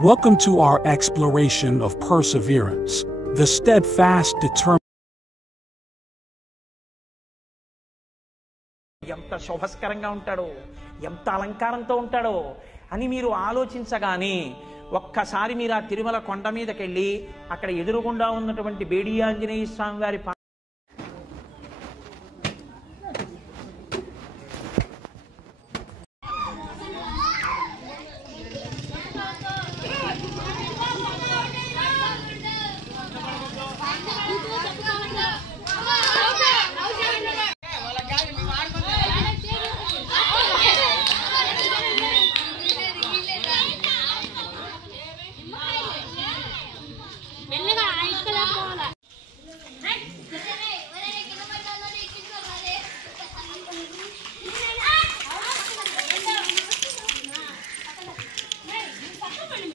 Welcome to our exploration of perseverance, the steadfast determination. ఎంత శోభస్కరంగా ఉంటాడో, ఎంత అలంకారంతో ఉంటాడో అని మీరు ఆలోచించగానే ఒక్కసారి మీరు ఆ తిరుమల కొండ మీదకెళ్ళి అక్కడ ఎదురుగుండా ఉన్నటువంటి బేడి ఆంజనేయ స్వామి వారి